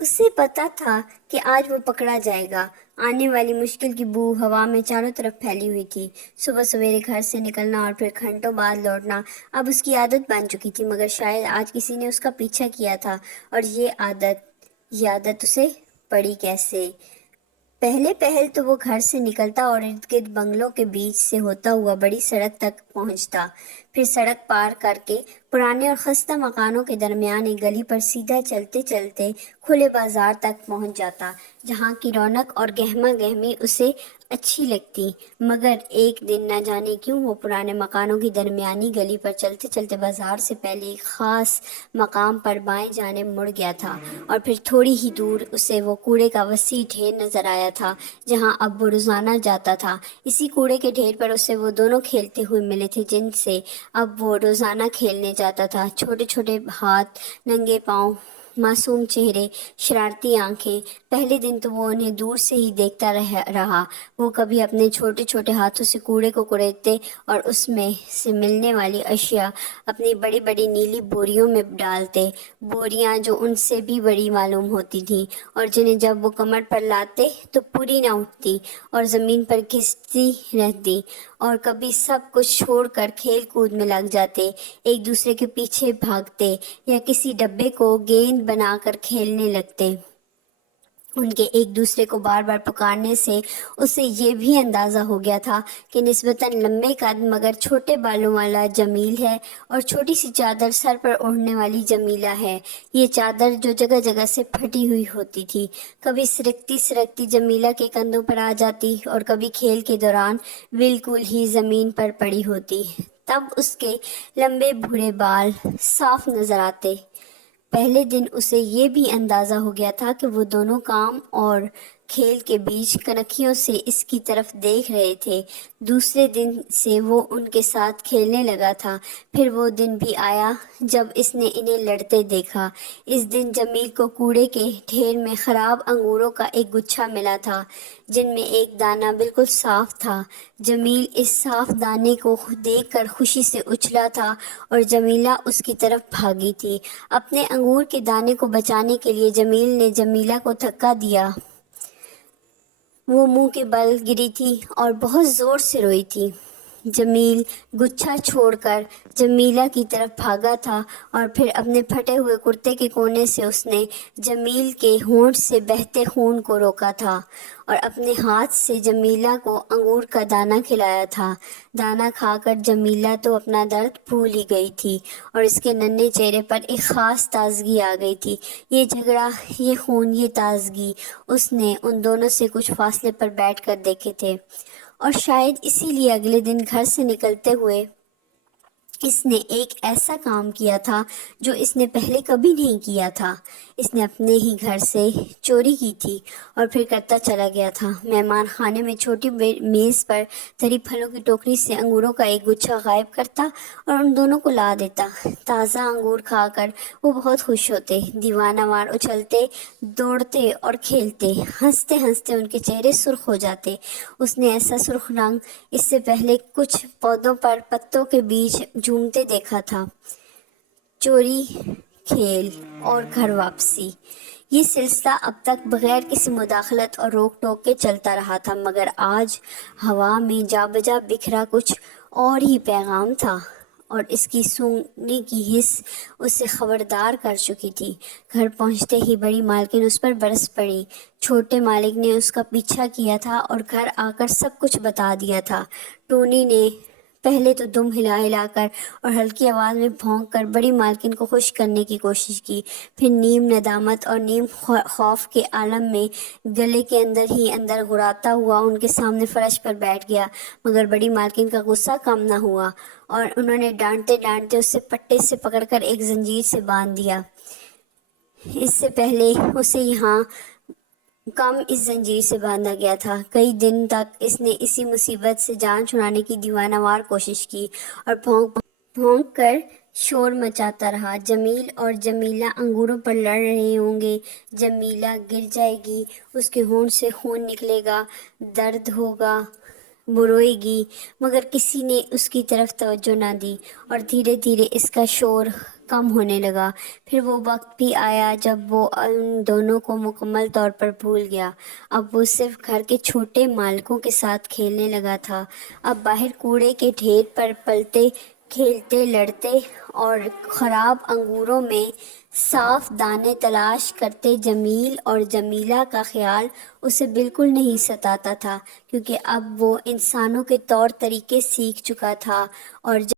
اسے پتا تھا کہ آج وہ پکڑا جائے گا۔ آنے والی مشکل کی بو ہوا میں چاروں طرف پھیلی ہوئی تھی۔ صبح سویرے گھر سے نکلنا اور پھر گھنٹوں بعد لوٹنا اب اس کی عادت بن چکی تھی، مگر شاید آج کسی نے اس کا پیچھا کیا تھا، اور یہ عادت اسے پڑی کیسے؟ پہلے پہل تو وہ گھر سے نکلتا اور ارد گرد بنگلوں کے بیچ سے ہوتا ہوا بڑی سڑک تک پہنچتا، پھر سڑک پار کر کے پرانے اور خستہ مکانوں کے درمیان ایک گلی پر سیدھا چلتے چلتے کھلے بازار تک پہنچ جاتا، جہاں کی رونق اور گہما گہمی اسے اچھی لگتی۔ مگر ایک دن نہ جانے کیوں وہ پرانے مکانوں کی درمیانی گلی پر چلتے چلتے بازار سے پہلے ایک خاص مقام پر بائیں جانب مڑ گیا تھا، اور پھر تھوڑی ہی دور اسے وہ کوڑے کا وسیع ڈھیر نظر آیا تھا جہاں اب وہ روزانہ جاتا تھا۔ اسی کوڑے کے ڈھیر پر اسے وہ دونوں کھیلتے ہوئے ملے تھے جن سے اب وہ روزانہ کھیلنے جاتا تھا، چھوٹے چھوٹے ہاتھ، ننگے پاؤں، معصوم چہرے، شرارتی آنکھیں۔ پہلے دن تو وہ انہیں دور سے ہی دیکھتا رہا، وہ کبھی اپنے چھوٹے چھوٹے ہاتھوں سے کوڑے کو کریدتے اور اس میں سے ملنے والی اشیاء اپنی بڑی بڑی نیلی بوریوں میں ڈالتے، بوریاں جو ان سے بھی بڑی معلوم ہوتی تھیں اور جنہیں جب وہ کمر پر لاتے تو پوری نہ اٹھتی اور زمین پر گھستی رہتی، اور کبھی سب کچھ چھوڑ کر کھیل کود میں لگ جاتے، ایک دوسرے کے پیچھے بھاگتے یا کسی ڈبے کو گیند بنا کر کھیلنے لگتے۔ ان کے ایک دوسرے کو بار بار پکارنے سے اسے یہ بھی اندازہ ہو گیا تھا کہ نسبتاً لمبے قد مگر چھوٹے بالوں والا جمیل ہے اور چھوٹی سی چادر سر پر اوڑھنے والی جمیلہ ہے۔ یہ چادر جو جگہ جگہ سے پھٹی ہوئی ہوتی تھی، کبھی سرکتی سرکتی جمیلہ کے کندھوں پر آ جاتی اور کبھی کھیل کے دوران بالکل ہی زمین پر پڑی ہوتی، تب اس کے لمبے بھورے بال صاف نظر آتے۔ پہلے دن اسے یہ بھی اندازہ ہو گیا تھا کہ وہ دونوں کام اور کھیل کے بیچ کنکھیوں سے اس کی طرف دیکھ رہے تھے۔ دوسرے دن سے وہ ان کے ساتھ کھیلنے لگا تھا۔ پھر وہ دن بھی آیا جب اس نے انہیں لڑتے دیکھا۔ اس دن جمیل کو کوڑے کے ڈھیر میں خراب انگوروں کا ایک گچھا ملا تھا جن میں ایک دانہ بالکل صاف تھا۔ جمیل اس صاف دانے کو دیکھ کر خوشی سے اچھلا تھا اور جمیلہ اس کی طرف بھاگی تھی۔ اپنے انگور کے دانے کو بچانے کے لیے جمیل نے جمیلہ کو دھکا دیا۔ وہ منہ کے بل گری تھی اور بہت زور سے روئی تھی۔ جمیل گچھا چھوڑ کر جمیلہ کی طرف بھاگا تھا اور پھر اپنے پھٹے ہوئے کرتے کے کونے سے اس نے جمیل کے ہونٹ سے بہتے خون کو روکا تھا اور اپنے ہاتھ سے جمیلہ کو انگور کا دانہ کھلایا تھا۔ دانہ کھا کر جمیلہ تو اپنا درد بھول ہی گئی تھی اور اس کے ننھے چہرے پر ایک خاص تازگی آ گئی تھی۔ یہ جھگڑا، یہ خون، یہ تازگی، اس نے ان دونوں سے کچھ فاصلے پر بیٹھ کر دیکھے تھے، اور شاید اسی لیے اگلے دن گھر سے نکلتے ہوئے اس نے ایک ایسا کام کیا تھا جو اس نے پہلے کبھی نہیں کیا تھا۔ اس نے اپنے ہی گھر سے چوری کی تھی اور پھر کرتا چلا گیا تھا۔ مہمان خانے میں چھوٹی میز پر دھری پھلوں کی ٹوکری سے انگوروں کا ایک گچھا غائب کرتا اور ان دونوں کو لا دیتا۔ تازہ انگور کھا کر وہ بہت خوش ہوتے، دیوانہ وار اچھلتے، دوڑتے اور کھیلتے، ہنستے ہنستے ان کے چہرے سرخ ہو جاتے۔ اس نے ایسا سرخ رنگ اس سے پہلے کچھ پودوں پر پتوں کے بیچ جھومتے دیکھا تھا۔ چوری، کھیل اور گھر واپسی، یہ سلسلہ اب تک بغیر کسی مداخلت اور روک ٹوک کے چلتا رہا تھا، مگر آج ہوا میں جا بجا بکھرا کچھ اور ہی پیغام تھا، اور اس کی سونگنے کی حس اسے خبردار کر چکی تھی۔ گھر پہنچتے ہی بڑی مالکن اس پر برس پڑی۔ چھوٹے مالک نے اس کا پیچھا کیا تھا اور گھر آ کر سب کچھ بتا دیا تھا۔ ٹونی نے پہلے تو دم ہلا ہلا کر اور ہلکی آواز میں بھونک کر بڑی مالکن کو خوش کرنے کی کوشش کی، پھر نیم ندامت اور نیم خوف کے عالم میں گلے کے اندر ہی اندر گھراتا ہوا ان کے سامنے فرش پر بیٹھ گیا، مگر بڑی مالکن کا غصہ کم نہ ہوا اور انہوں نے ڈانٹتے ڈانٹتے اسے پٹے سے پکڑ کر ایک زنجیر سے باندھ دیا۔ اس سے پہلے اسے یہاں کم اس زنجیر سے باندھا گیا تھا۔ کئی دن تک اس نے اسی مصیبت سے جان چھڑانے کی دیوانہ وار کوشش کی اور بھونک بھونک کر شور مچاتا رہا۔ جمیل اور جمیلہ انگوروں پر لڑ رہے ہوں گے، جمیلہ گر جائے گی، اس کے ہونٹ سے خون نکلے گا، درد ہوگا، وہ روئے گی، مگر کسی نے اس کی طرف توجہ نہ دی، اور دھیرے دھیرے اس کا شور کم ہونے لگا۔ پھر وہ وقت بھی آیا جب وہ ان دونوں کو مکمل طور پر بھول گیا۔ اب وہ صرف گھر کے چھوٹے مالکوں کے ساتھ کھیلنے لگا تھا۔ اب باہر کوڑے کے ڈھیر پر پلتے کھیلتے لڑتے اور خراب انگوروں میں صاف دانے تلاش کرتے جمیل اور جمیلہ کا خیال اسے بالکل نہیں ستاتا تھا، کیونکہ اب وہ انسانوں کے طور طریقے سیکھ چکا تھا، اور